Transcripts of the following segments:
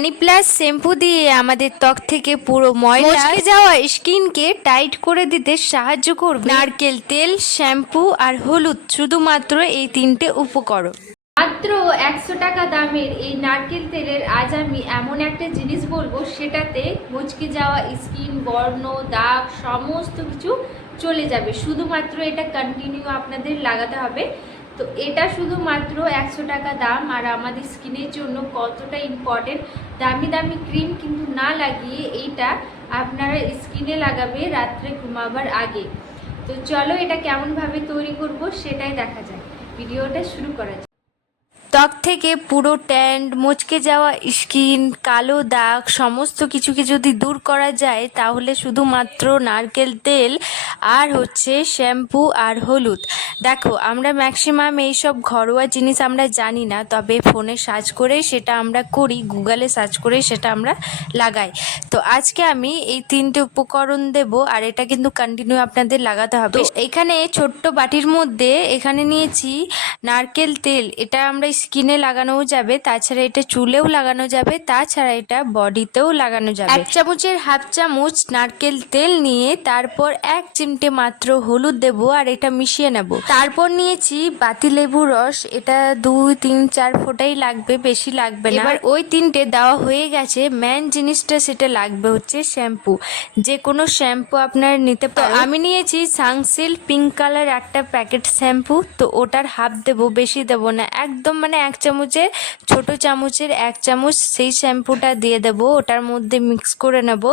হানি plus shampoo দিয়ে আমাদের ত্বক থেকে পুরো ময়লা যাওয়া স্কিনকে টাইট করে দিতে সাহায্য করবে। নারকেল তেল শ্যাম্পু আর হলুদ শুধুমাত্র এই তিনটে উপকরণ। মাত্র একশো টাকা দামের এই নারকেল তেলের আজ আমি এমন একটা জিনিস বলব সেটাতে মুচকে যাওয়া স্কিন বর্ণ দাগ সমস্ত কিছু চলে যাবে। শুধুমাত্র এটা কন্টিনিউ আপনাদের লাগাতে হবে। তো এটা শুধুমাত্র একশো টাকা দাম, আর আমাদের স্কিনের জন্য কতটা ইম্পর্টেন্ট দামি দামি ক্রিম কিন্তু না লাগিয়ে এইটা আপনারা স্কিনে লাগাবে, রাত্রে ঘুমাবার আগে। তো চলো এটা কেমনভাবে তৈরি করব সেটাই দেখা যায় ভিডিওটা শুরু করা যাক। ত্বক থেকে পুরো ট্যান্ড মুচকে যাওয়া স্কিন কালো দাগ সমস্ত কিছুকে যদি দূর করা যায় তাহলে শুধুমাত্র নারকেল তেল আর হচ্ছে শ্যাম্পু আর হলুদ। দেখো আমরা ম্যাক্সিমাম এইসব ঘরোয়া জিনিস আমরা জানি না তবে ফোনে সার্চ করে সেটা আমরা করি গুগলে সার্চ করে সেটা আমরা লাগাই। তো আজকে আমি এই তিনটে উপকরণ দেব আর এটা কিন্তু কন্টিনিউ আপনাদের লাগাতে হবে। এখানে ছোট্ট বাটির মধ্যে এখানে নিয়েছি নারকেল তেল। এটা আমরা স্কিনে লাগানোও যাবে তাছাড়া এটা চুলেও লাগানো যাবে তাছাড়া এটা বডিতেও লাগানো যাবে। এক চামচের হাফ চামচ নারকেল তেল নিয়ে তারপর এক চিমটে মাত্র হলুদ দেব আর এটা মিশিয়ে নেব। তারপর নিয়েছি বাতি লেবু রস এটা দুই তিন চার ফোঁটাই লাগবে বেশি লাগবে না। এবার ওই তিনটে দেওয়া হয়ে গেছে মেন জিনিসটা সেটা লাগবে হচ্ছে শ্যাম্পু যে কোনো শ্যাম্পু আপনার নিতে পারেন। আমি নিয়েছি সানসিল্ক পিঙ্ক কালার একটা প্যাকেট শ্যাম্পু তো ওটার হাফ দেবো বেশি দেবো না একদম মানে এক চামচের ছোট চামচের এক চামচ সেই শ্যাম্পুটা দিয়ে দেবো ওটার মধ্যে মিক্স করে নেব।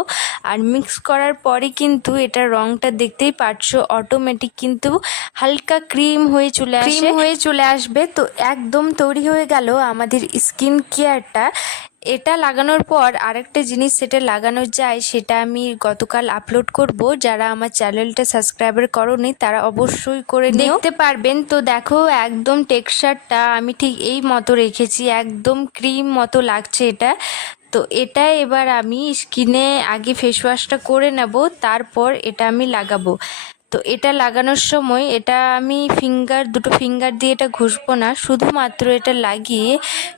আর মিক্স করার পরে কিন্তু এটা রংটা দেখতেই পারছ অটোমেটিক কিন্তু হালকা ক্রিম হয়ে চলে আসে। ক্রিম হয়ে চলে আসবে তো একদম তৈরি হয়ে গেল আমাদের স্কিন কেয়ারটা এটা লাগানোর পর আরেকটা জিনিস সেটা লাগানো যায়, সেটা আমি গতকাল আপলোড করব। যারা আমার চ্যানেলটা সাবস্ক্রাইবার করনি, তারা অবশ্যই করে। দেখতে পারবেন। তো দেখো, একদম টেক্সচারটা আমি ঠিক এই মতো রেখেছি, একদম ক্রিম মতো লাগছে এটা। তো এটা এবার আমি স্কিনে আগে ফেস ওয়াশটা করে নেব, তারপর এটা আমি লাগাবো। তো এটা লাগানোর সময় এটা আমি ফিঙ্গার দুটো ফিঙ্গার দিয়ে এটা ঘষবো না। শুধুমাত্র এটা লাগিয়ে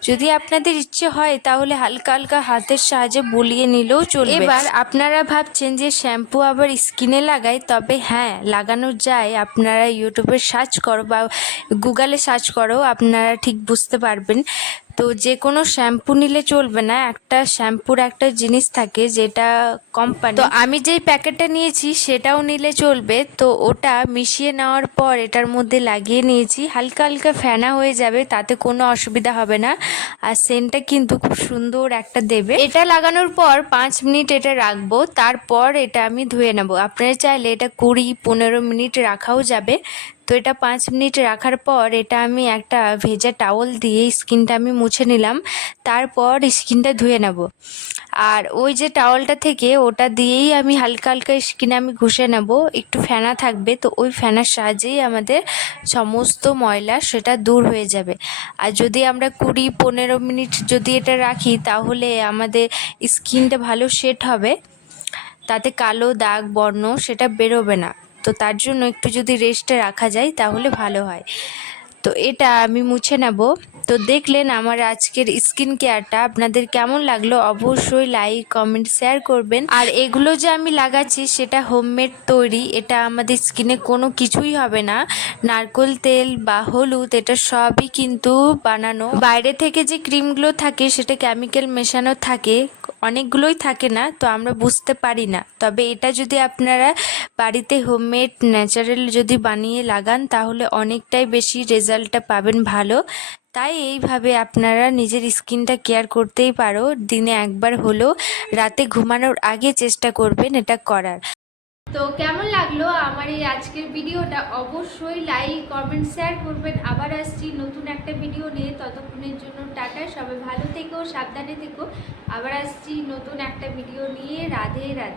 যদি আপনাদের ইচ্ছে হয় তাহলে হালকা হালকা হাতের সাহায্যে বুলিয়ে নিলেও চলবে। এবার আপনারা ভাবছেন যে শ্যাম্পু আবার স্কিনে লাগাই, তবে হ্যাঁ লাগানো যায়। আপনারা ইউটিউবে সার্চ করো বা গুগলে সার্চ করো, আপনারা ঠিক বুঝতে পারবেন। তো যে কোনো শ্যাম্পু নিলে চলবে না। একটা শ্যাম্পুর একটা জিনিস থাকে যেটা কোম্পানি তো আমি যেই প্যাকেটটা নিয়েছি সেটাও নিলে চলবে। তো ওটা মিশিয়ে নেওয়ার পর এটার মধ্যে লাগিয়ে নিয়েছি। হালকা হালকা ফেনা হয়ে যাবে, তাতে কোনো অসুবিধা হবে না। আর সেন্টটা কিন্তু খুব সুন্দর একটা দেবে। এটা লাগানোর পর পাঁচ মিনিট এটা রাখব। তারপর এটা আমি ধুয়ে নেব। আপনারা চাইলে এটা কুড়ি পনেরো মিনিট রাখাও যাবে। তো এটা পাঁচ মিনিট রাখার পর এটা আমি একটা ভেজা টাওয়াল দিয়ে স্কিনটা আমি মুছে নিলাম। তারপর স্কিনটা ধুয়ে নেব। আর ওই যে টাওয়ালটা থেকে ওটা দিয়েই আমি হালকা হালকা স্কিনে আমি ঘষে নেব। একটু ফেনা থাকবে, তো ওই ফেনার সাহায্যেই আমাদের সমস্ত ময়লা সেটা দূর হয়ে যাবে। আর যদি আমরা কুড়ি পনেরো মিনিট যদি এটা রাখি, তাহলে আমাদের স্কিনটা ভালো সেট হবে। তাতে কালো দাগ, বর্ণ সেটা বেরোবে না। তো তার জন্য একটু যদি রেস্টে রাখা যায়, তাহলে ভালো হয়। তো এটা আমি মুছে নেব। তো দেখলেন আমার আজকের স্কিন কেয়ারটা আপনাদের কেমন লাগল? অবশ্যই লাইক কমেন্ট শেয়ার করবেন। আর এগুলো যে আমি লাগাচ্ছি, সেটা হোমমেড তৈরি। এটা আমাদের স্কিনে কোনো কিছুই হবে না। নারকোল তেল বা হলুদ, এটা সবই কিন্তু বানানো। বাইরে থেকে যে ক্রিমগুলো থাকে, সেটা কেমিক্যাল মেশানো থাকে। অনেকগুলোই থাকে না, তো আমরা বুঝতে পারি না। তবে এটা যদি আপনারা বাড়িতে হোমমেড ন্যাচারাল যদি বানিয়ে লাগান, তাহলে অনেকটাই বেশি রেজাল্টটা পাবেন ভালো। তাই এইভাবে আপনারা নিজের স্কিনটা কেয়ার করতেই পারো, দিনে একবার হলেও। রাতে ঘুমানোর আগে চেষ্টা করবেন এটা করার। তো কেমন লাগল আমার এই আজকের ভিডিওটা? অবশ্যই লাইক কমেন্ট শেয়ার করবেন। আবার আসছি নতুন একটা ভিডিও নিয়ে। ততক্ষণের জন্য টাটা। সবাই ভালো থেকো, সাবধানে থেকো। আবার আসছি নতুন একটা ভিডিও নিয়ে। রাধে রাধে।